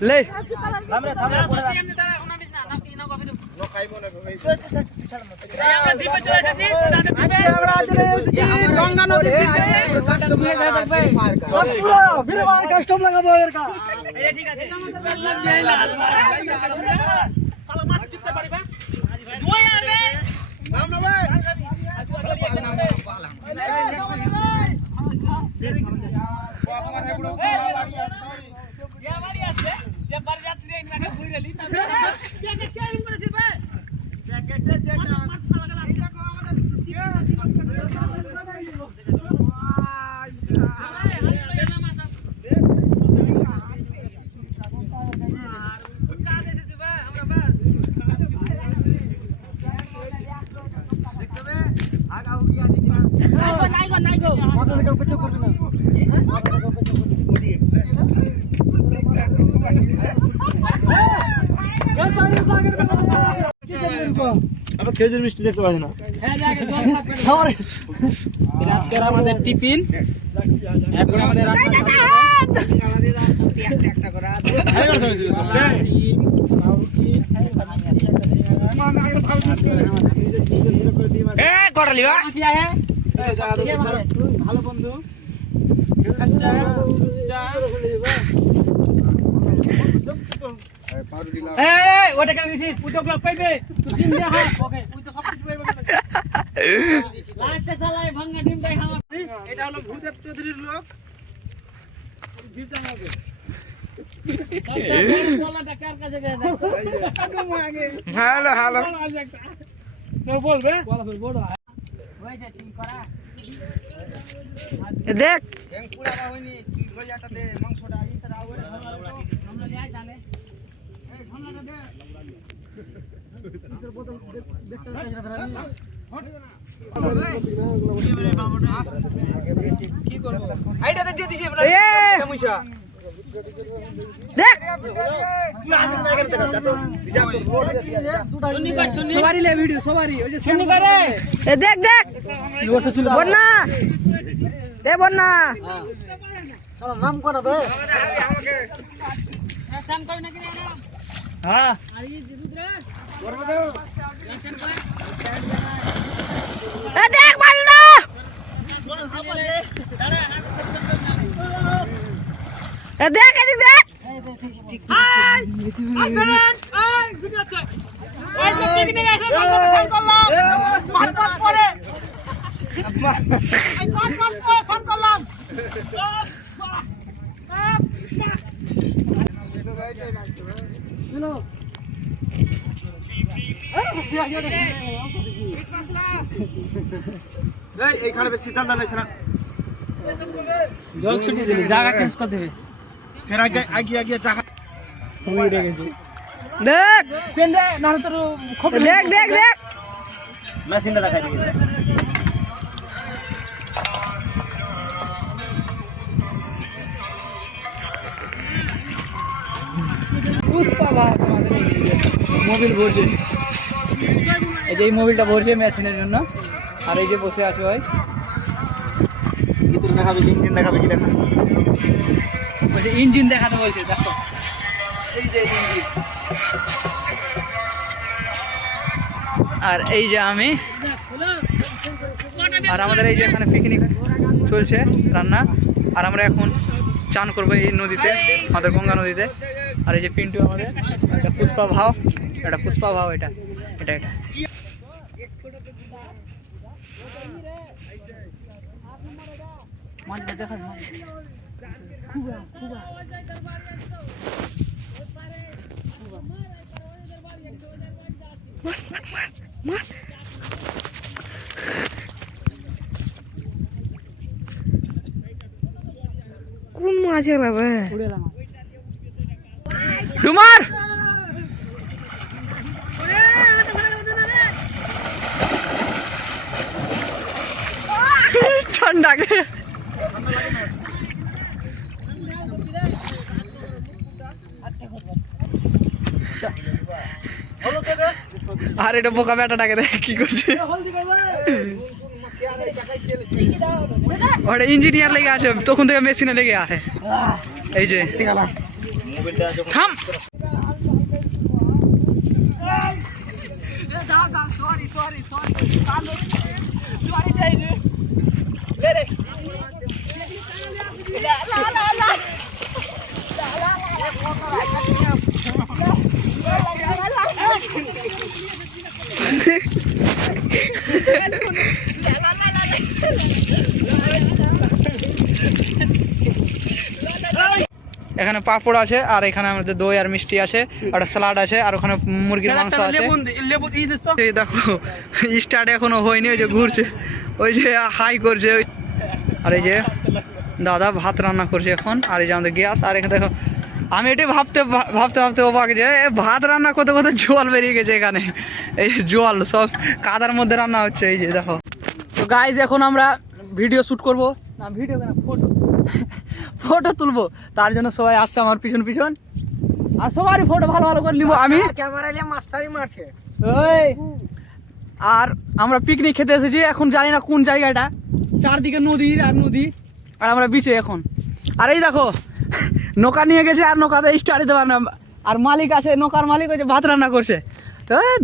ले गंगा नदी कस्टम लागाबो এরকা ঠিক আছে মাছ চিপতে পারিবা দুই আনে নাম না ভাই যে বারযাত্রী এখানে ঘুরেলি তাহলে কে কে এরকম করেছিস ভাই জ্যাকেটে যেটা মাছ লাগা এই দেখো আমাদের খেজুর মিষ্টি দেখতে পাচ্ছি না আজকের আমাদের টিফিন এখন আমাদের ভালো বন্ধু ওটা কেন দিছিস পুটো ক্লাব পাইবে তুই ডিম দে হ্যাঁ ওকে তুই তো সব কিছু পাইবে লাস্টে শালা এই ভাঙা ডিমটাই খাওয়া এটা হলো ভূদেব চৌধুরীর লোক জিতা হবে বলাটা কার কাছে গেছে হ্যালো হ্যালো তো বলবে বলা বল ওই যে ঠিক করা দেখ পুরা হয়নি তুই গলিয়াটা দে মাংসটা ইতরা ওরে আমরা নিয়ে জানে এই ঘনাটা দে ইতর বোতল দেখতে কি করব আইটাতে দিয়ে দিছি আমরা মুইসা দেখ তুই আসিস না করতে যা তো সুন্নি কর সুন্নি সবারই লে ভিডিও সবারই ওই যে সুন্নি করে এ দেখ দেখ বন্না দে বন্না সালা নাম কোনা বে আমাকে সান কই নাকি নাম হ্যাঁ আর এই রুদ্র করব দাও এ দেখ বন্না এ দেখ এদিক দেখ হাই ফ্রেন্ড হাই ভিডিও আছে ওই যে পিকনিক আছে সান করলাম পাঁচ পাঁচ পরে এই পাঁচ পাঁচ পরে সান করলাম হ্যালো এইখানে বেশি সিদ্ধান্ত নিয়েছে না জল ছুটি দিলি জায়গা চেঞ্জ করে দেবে ফের আগে আগে আগে জায়গা হয়ে গেছে দেখ পেন দে না তোর খবর দেখ দেখ দেখ মেশিনটা দেখাই দিবি পুষ্পা ভাই আমাদের মোবাইল ভরছে এই যে এই মোবাইলটা ভরছে মেশিনের জন্য আর এই যে বসে আছে ভাই ভিতরে দেখাবে ইঞ্জিন দেখাবে কি দেখা ওই যে ইঞ্জিন দেখাতে বলছে দেখো এই যে ইঞ্জিন আর এই যে আমি আর আমাদের এই যে এখানে পিকনিক চলছে রান্না আর আমরা এখন চান করবো এই নদীতে আমাদের গঙ্গা নদীতে আর এই যে পিন্টু আমাদের এটা পুষ্পা ভাও এটা পুষ্পা ভাও এটা এটা এটা দেখা কোন মাছ লাগবে ডুমার ঠান্ডা গে আর এটা বোকা বেটাটাকে দেখ কি করছে ওটা ইঞ্জিনিয়ার লেগে আসে তখন থেকে মেশিনে লেগে আসে এই যে থাম এখানে পাপড় আছে আর এখানে আমাদের দই আর মিষ্টি আছে আর স্যালাড আছে আর ওখানে মুরগির মাংস আছে এই দেখো স্টার্ট এখনো হয়নি ওই যে ঘুরছে ওই যে হাই করছে আর এই যে দাদা ভাত রান্না করছে এখন আর এই যে আমাদের গ্যাস আর এখানে দেখো আমি এটাই ভাবতে ভাবতে অবাক যে ভাত রান্না করতে করতে জল বেরিয়ে গেছে এখানে এই জল সব কাদার মধ্যে রান্না হচ্ছে এই যে দেখো তো গাইজ এখন আমরা ভিডিও শ্যুট করবো না ভিডিও কেন ফটো তুলবো তার জন্য সবাই আসছে আমার পিছন পিছন আর সবারই ফটো ভালো ভালো করে নিবো আমি ক্যামেরা নিয়ে মাস্টারি মারছে ওই আর আমরা পিকনিক খেতে এসেছি এখন জানি না কোন জায়গাটা চারদিকে নদীর আর নদী আর আমরা বিচে এখন আর এই দেখো নৌকা নিয়ে গেছে আর নৌকাতে স্টার্ট দিতে পারে না আর মালিক আছে নৌকার মালিক ওই যে ভাত রান্না করছে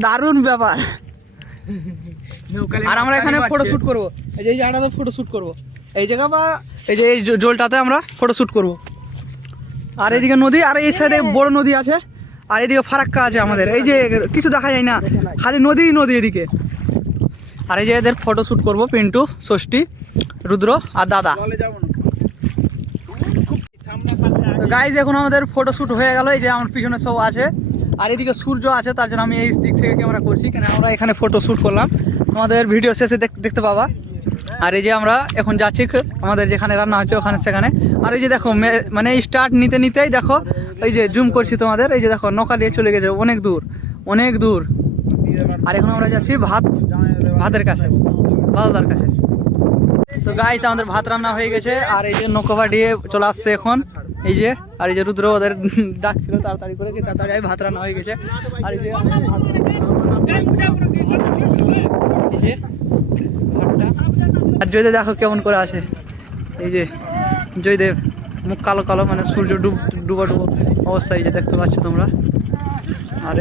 দারুণ ব্যাপার আর আমরা এখানে ফটো শুট করবো এই যে এই জায়গাটাতে ফটো শুট করবো এই জায়গা বা এই যে এই জলটাতে আমরা ফটো শুট করবো আর এইদিকে নদী আর এই সাইডে বড় নদী আছে আর এদিকে ফারাক্কা আছে আমাদের এই যে কিছু দেখা যায় না খালি নদী এদিকে আর এই যে এদের ফটো শুট করবো পিন্টু ষষ্ঠী রুদ্র আর দাদা গাইজ এখন আমাদের ফটো শুট হয়ে গেল এই যে আমার পিছনে সব আছে আর এদিকে সূর্য আছে তার জন্য আমি এই দিক থেকে ক্যামেরা করছি কেন আমরা এখানে ফটো শুট করলাম আমাদের ভিডিও শেষে দেখতে পাবা আর এই যে আমরা এখন যাচ্ছি আমাদের যেখানে রান্না হচ্ছে ওখানে সেখানে আর এই যে দেখো মানে স্টার্ট নিতেই দেখো এই যে জুম করছি তোমাদের এই যে দেখো নৌকা নিয়ে চলে গেছে অনেক দূর আর এখন আমরা যাচ্ছি ভাতের কাছে দাদার কাছে তো গাইস আমাদের ভাত রান্না হয়ে গেছে আর এই যে নৌকা দিয়ে চলে আসছে এখন এই যে আর এই যে রুদ্র ওদের ডাকছিল তাড়াতাড়ি করে তাড়াতাড়ি ভাত রান্না হয়ে গেছে আর এই যে আর জয়দেব দেখো কেমন করে আছে এই যে জয়দেব মুখ কালো কালো মানে সূর্য ডুবো অবস্থা এই যে দেখতে পাচ্ছ তোমরা আর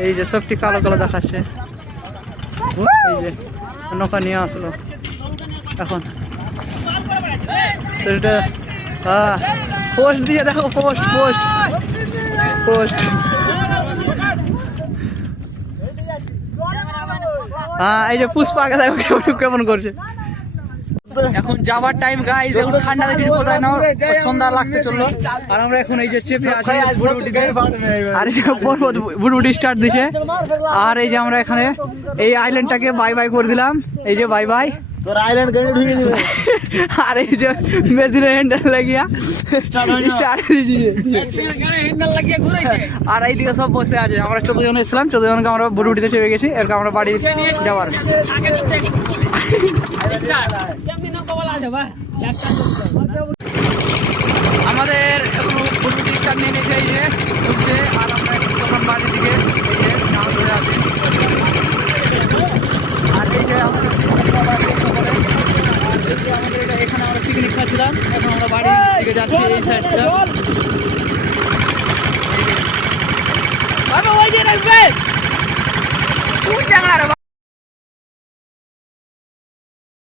এই যে সবটি কালো কালো দেখাচ্ছে এই যে নৌকা নিয়ে আসলো এখন তো এটা পোস্ট দিয়ে দেখো পোস্ট এই যে পুষ্পাকে দেখো কেমন করছে এখন যাওয়ার টাইম গাইস এখন ঠান্ডা দিন কোথায় না সন্ধ্যা লাগতে চললো আর আমরা এখন এই যে চেপে আছি আর এই যে বুড়বুড়ি স্টার্ট দিছে আর এই যে আমরা এখানে এই আইল্যান্ডটাকে বাই করে দিলাম এই যে বাই তোর আইল্যান্ড গাড়ি ঢুকে দিবে আর এই যে মেশিনের হ্যান্ডেল লাগিয়া স্টার্ট দিয়েছে হ্যান্ডেল লাগিয়ে ঘুরাইছে আর এইদিকে সব বসে আছে আমরা 14 জন এসেছিলাম 14 জনকে আমরা বুড়বুড়িতে চেপে গেছি এরকম আমরা বাড়ি যাওয়ার আমাদের এখন বুড়বুড়ি স্টার্ট নিয়ে নিয়েছে এই যে ঘুরছে আর আমরা এখন বাড়ির দিকে এই যে নাম ধরে আছে আর এই যে আমাদের এখানে আমরা পিকনিক খাচ্ছিলাম এখন আমরা বাড়ির দিকে যাচ্ছি এই সাইডটা ওই যে রাখবে